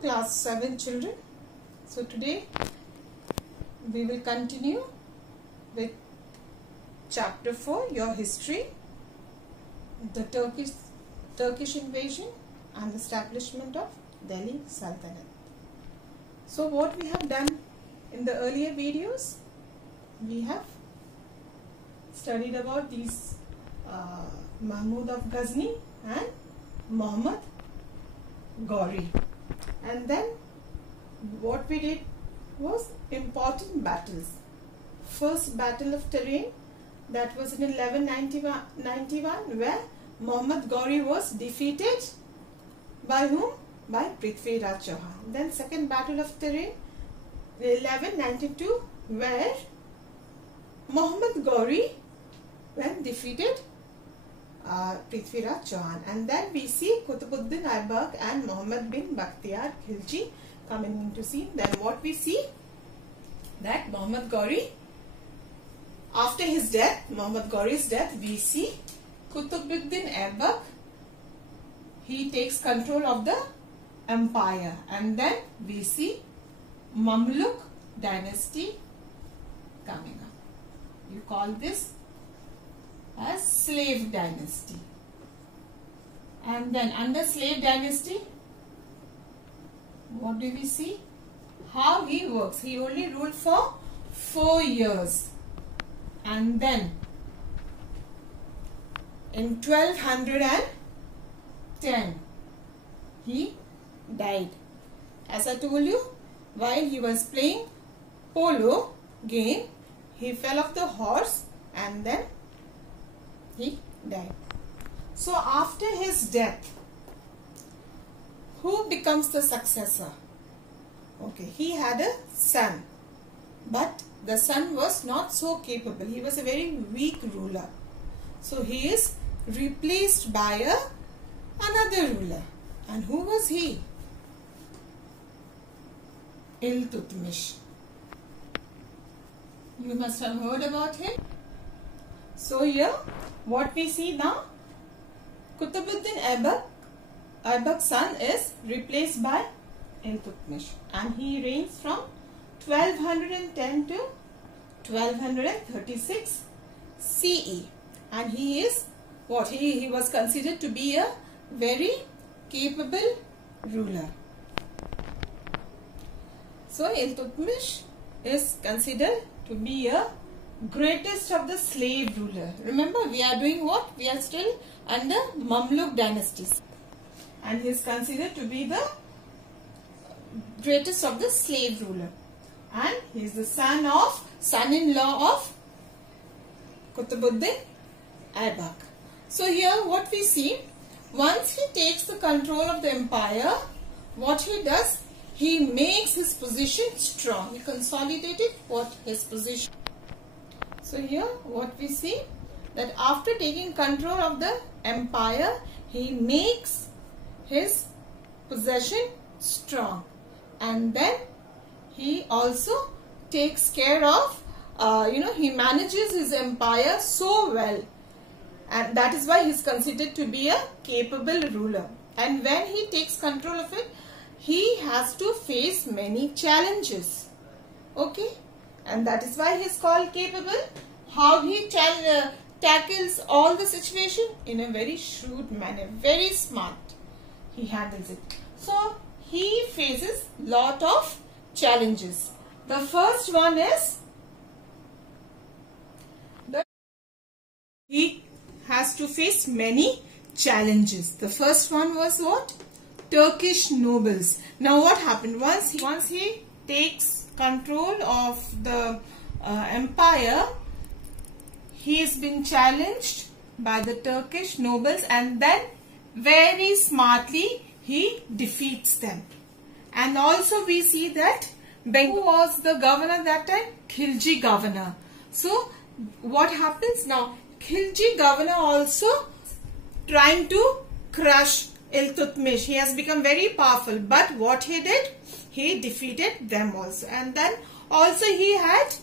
class 7 children. So today we will continue with chapter 4, your history, the Turkish invasion and establishment of Delhi Sultanate. So what we have done in the earlier videos, we have studied about these Mahmud of Ghazni and Muhammad Ghori, and then what we did was important battles. First battle of Tarin, that was in 1191, where Muhammad Ghori was defeated by whom? By Prithviraj Chauhan. Then second battle of Tarin, 1192, where Muhammad Ghori when defeated Prithviraj Chauhan. And then we see Qutbuddin Aybak and Muhammad bin Bakhtiyar Khilji coming into scene. Then what we see, that Muhammad Ghori, after his death, Muhammad Ghori's death, we see Qutbuddin Aybak, he takes control of the empire, and then we see Mamluk dynasty coming up. You call this as slave dynasty. And then under slave dynasty, what do we see? How he works. He only ruled for 4 years. And then in 1210, he died. As I told you, while he was playing polo game, he fell off the horse and then he died. So after his death, who becomes the successor? Okay, he had a son, but the son was not so capable. He was a very weak ruler. So he is replaced by another ruler. And who was he? Iltutmish. You must have heard about him. So here, what we see now, Qutbuddin Aybak's son is replaced by Iltutmish, and he reigns from 1210 to 1236 CE, and he is what? He was considered to be a very capable ruler. So Iltutmish is considered to be a greatest of the slave ruler. Remember, we are doing what? We are still under Mamluk dynasties, and he is considered to be the greatest of the slave ruler, and he is the son-in-law of Qutbuddin Aybak. So here what we see, once he takes the control of the empire, what he does, he makes his position strong. He consolidated his position. So here what we see, that after taking control of the empire, he makes his possession strong, and then he also takes care of, he manages his empire so well, and that is why he is considered to be a capable ruler. And when he takes control of it, he has to face many challenges. Okay, and that is why he is called capable. How he tackles all the situation? In a very shrewd manner, very smart. He handles it. So he faces lot of challenges. The first one is he has to face many challenges. The first one was what? Turkish nobles. Now what happened? Once he takes control of the empire, he has been challenged by the Turkish nobles, and then very smartly he defeats them. And also we see that Bengal was the governor that time, Khilji governor. So what happens now? Khilji governor also trying to crush Iltutmish. He has become very powerful, but what he did? He defeated them also. And then also he had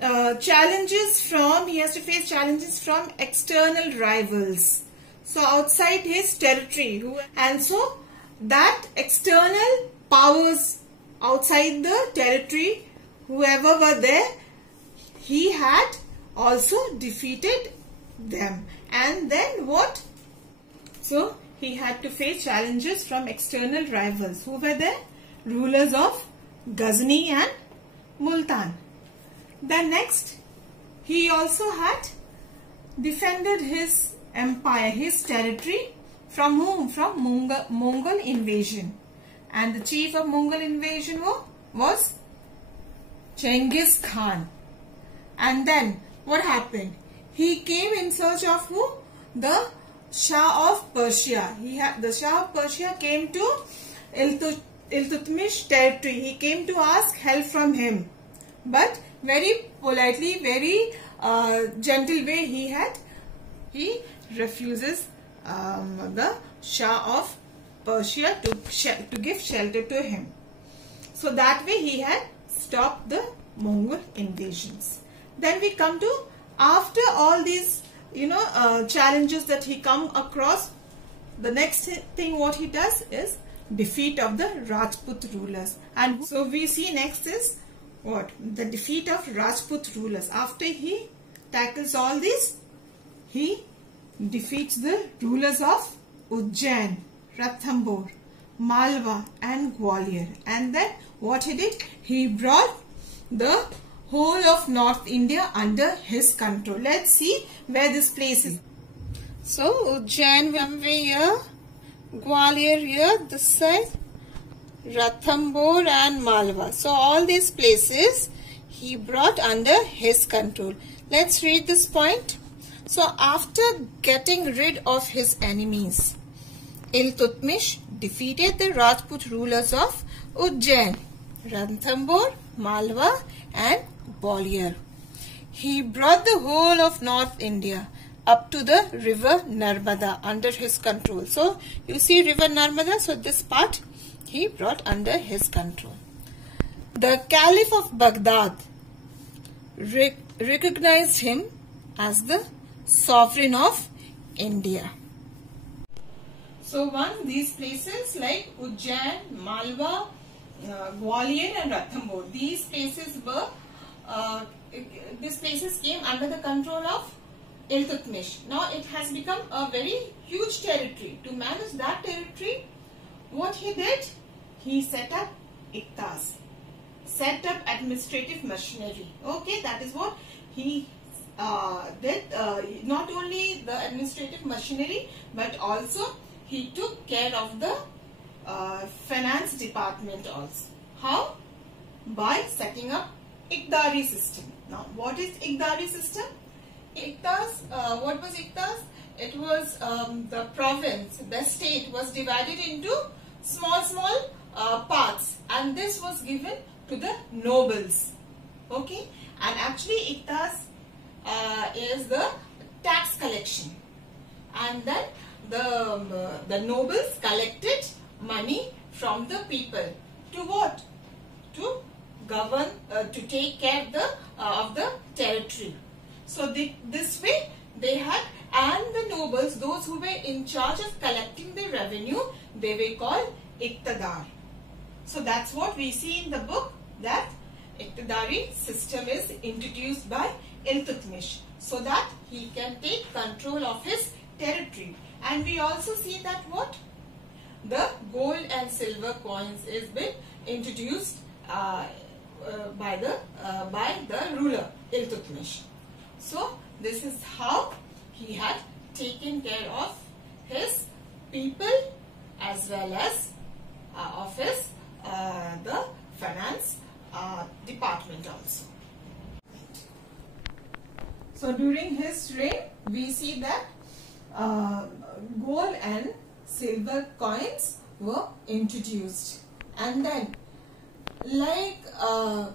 he has to face challenges from external rivals. So outside his territory, and so that external powers outside the territory, whoever were there, he had also defeated them. And then what? So he had to face challenges from external rivals. Who were there? Rulers of Ghazni and Multan. Then next, he also had defended his empire, his territory, from whom? From Mongol invasion. And the chief of Mongol invasion was Genghis Khan. And then what happened? He came in search of who? The Shah of Persia. The Shah of Persia came to Iltutmish territory. He came to ask help from him. But very politely, very gentle way, he refuses the Shah of Persia to give shelter to him. So that way he had stopped the Mongol invasions. Then we come to, after all these challenges that he come across, the next thing what he does is defeat of the Rajput rulers. And so we see next is what? The defeat of Rajput rulers. After he tackles all this, he defeats the rulers of Ujjain, Ranthambore, Malwa and Gwalior. And then what he did? He brought the whole of North India under his control. Let's see where this place is. So Ujjain will be here, Gwalior here, this side, Ranthambore and Malwa. So all these places he brought under his control. Let's read this point. So after getting rid of his enemies, Iltutmish defeated the Rajput rulers of Ujjain, Ranthambore, Malwa and Gwalior. He brought the whole of North India up to the river Narmada under his control. So you see river Narmada, so this part he brought under his control. The Caliph of Baghdad recognized him as the sovereign of India. So once these places like Ujjain, Malwa, Gwalior and Ranthambore, these places came under the control of Iltutmish. Now it has become a very huge territory. To manage that territory, what he did? He set up Iktas, set up administrative machinery. Okay, that is what he did. Not only the administrative machinery, but also he took care of the finance department also. How? By setting up Iqdari system. Now, what is Iqdari system? Iktas, what was Iktas? It was the province, the state was divided into small parts, and this was given to the nobles. Okay, and actually Iktas is the tax collection, and then the nobles collected money from the people to what? To govern, to take care of the territory. So this way they had, and the nobles, those who were in charge of collecting the revenue, they were called Iqtidar. So that's what we see in the book, that Iqtidari system is introduced by Iltutmish so that he can take control of his territory. And we also see that what? The gold and silver coins is been introduced by the ruler Iltutmish. So this is how he had taken care of his people as well as of his the finance department also. So during his reign, we see that gold and silver coins were introduced, and then like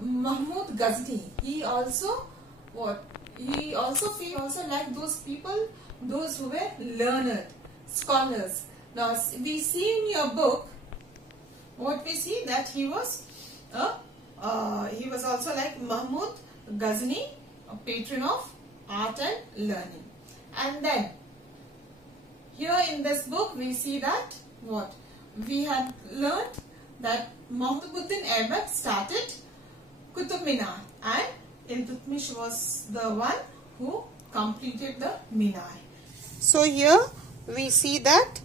Mahmud Ghazni, he also what? He also like those people, those who were learned, scholars. Now we see in your book, what we see, that he was also like Mahmud Ghazni, a patron of art and learning. And then here in this book we see that what? We had learned that Muhammad Aibak started Qutub Minar and Iltutmish was the one who completed the Minar. So here we see that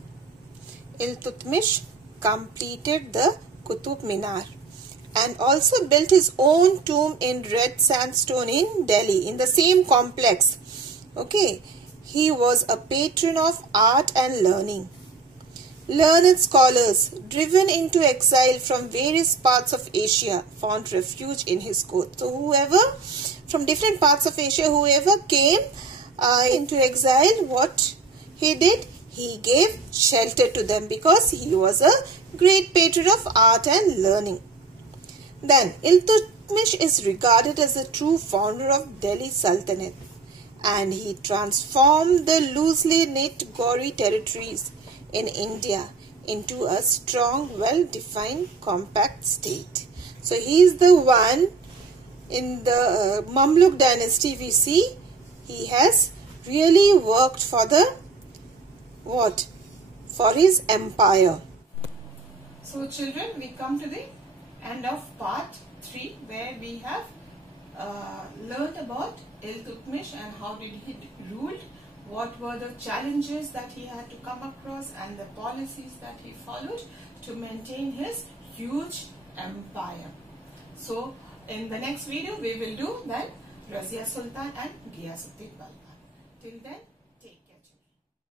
Iltutmish completed the Qutub Minar and also built his own tomb in red sandstone in Delhi in the same complex. Okay, he was a patron of art and learning. Learned scholars driven into exile from various parts of Asia found refuge in his court. So whoever from different parts of Asia, whoever came into exile, what he did? He gave shelter to them because he was a great patron of art and learning. Then Iltutmish is regarded as the true founder of Delhi Sultanate, and he transformed the loosely knit Gauri territories in India into a strong, well-defined, compact state. So he is the one in the Mamluk dynasty we see. He has really worked for the what? For his empire. So children, we come to the end of part 3 where we have learned about Iltutmish and how did he rule, what were the challenges that he had to come across and the policies that he followed to maintain his huge empire. So in the next video we will do then Razia Sultan and Ghiyasuddin Balban. Till then,